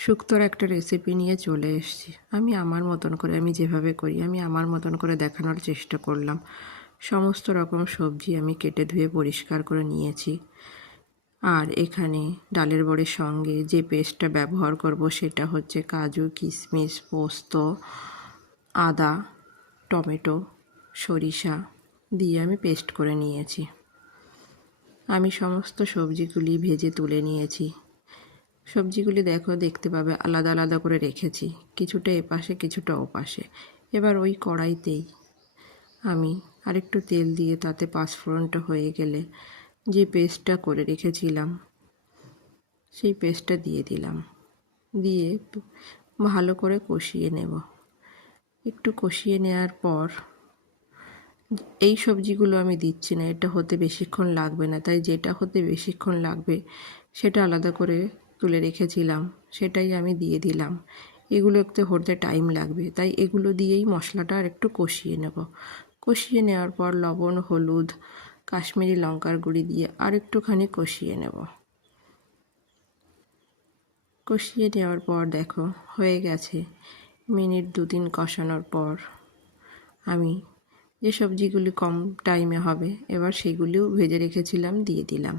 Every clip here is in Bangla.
শুক্তোর একটা রেসিপি নিয়ে চলে এসেছি। আমি আমার মতন করে, আমি যেভাবে করি আমি আমার মতন করে দেখানোর চেষ্টা করলাম। সমস্ত রকম সবজি আমি কেটে ধুয়ে পরিষ্কার করে নিয়েছি। আর এখানে ডালের বড়ির সঙ্গে যে পেস্টটা ব্যবহার করব সেটা হচ্ছে কাজু, কিশমিশ, পোস্ত, আদা, টমেটো, সরিষা দিয়ে আমি পেস্ট করে নিয়েছি। আমি সমস্ত সবজিগুলি ভেজে তুলে নিয়েছি। সবজিগুলি দেখতে পাবে আলাদা আলাদা করে রেখেছি, কিছুটা এপাশে কিছুটা ওপাশে। এবার ওই কড়াইতেই আমি আরেকটু তেল দিয়ে তাতে পাঁচফোড়নটা হয়ে গেলে যে পেস্টটা করে রেখেছিলাম সেই পেস্টটা দিয়ে দিলাম। দিয়ে ভালো করে কষিয়ে নেব। একটু কষিয়ে নেওয়ার পর এই সবজিগুলো আমি দিচ্ছি না, এটা হতে বেশিক্ষণ লাগবে না, তাই যেটা হতে বেশিক্ষণ লাগবে সেটা আলাদা করে তুলে রেখেছিলাম, সেটাই আমি দিয়ে দিলাম। এগুলো একটু হতে টাইম লাগবে, তাই এগুলো দিয়েই মশলাটা আর একটু কষিয়ে নেব। কষিয়ে নেওয়ার পর লবণ, হলুদ, কাশ্মীরি লঙ্কার গুঁড়ি দিয়ে আর একটুখানি কষিয়ে নেব। কষিয়ে নেওয়ার পর দেখো হয়ে গেছে। মিনিট 2-3 কষানোর পর আমি যে সবজিগুলি কম টাইমে হবে এবার সেগুলিও ভেজে রেখেছিলাম দিয়ে দিলাম।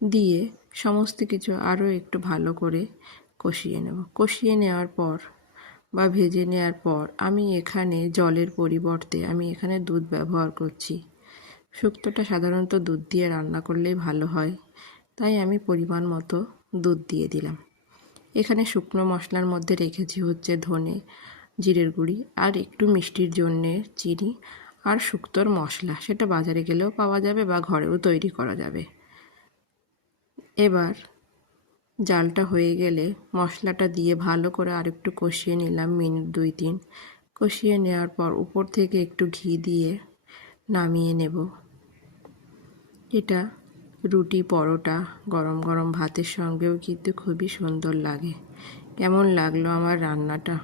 দিয়ে সমস্ত কিছু আরও একটু ভালো করে কষিয়ে নেব। কষিয়ে নেওয়ার পর বা ভেজে নেওয়ার পর আমি এখানে জলের পরিবর্তে আমি এখানে দুধ ব্যবহার করছি। শুক্তোটা সাধারণত দুধ দিয়ে রান্না করলেই ভালো হয়, তাই আমি পরিমাণ মতো দুধ দিয়ে দিলাম। এখানে শুকনো মশলার মধ্যে রেখেছি হচ্ছে ধনে, জিরের গুঁড়ি আর একটু মিষ্টির জন্যে চিনি আর শুক্তোর মশলা, সেটা বাজারে গেলেও পাওয়া যাবে বা ঘরেও তৈরি করা যাবে। এবার জালটা হয়ে গেলে মশলাটা দিয়ে ভালো করে আরেকটু কষিয়ে নিলাম মিনিট 2-3। কষিয়ে নেওয়ার পর উপর থেকে একটু ঘি দিয়ে নামিয়ে নেব। এটা রুটি, পরোটা, গরম গরম ভাতের সঙ্গেও কিন্তু খুবই সুন্দর লাগে। কেমন লাগলো আমার রান্নাটা?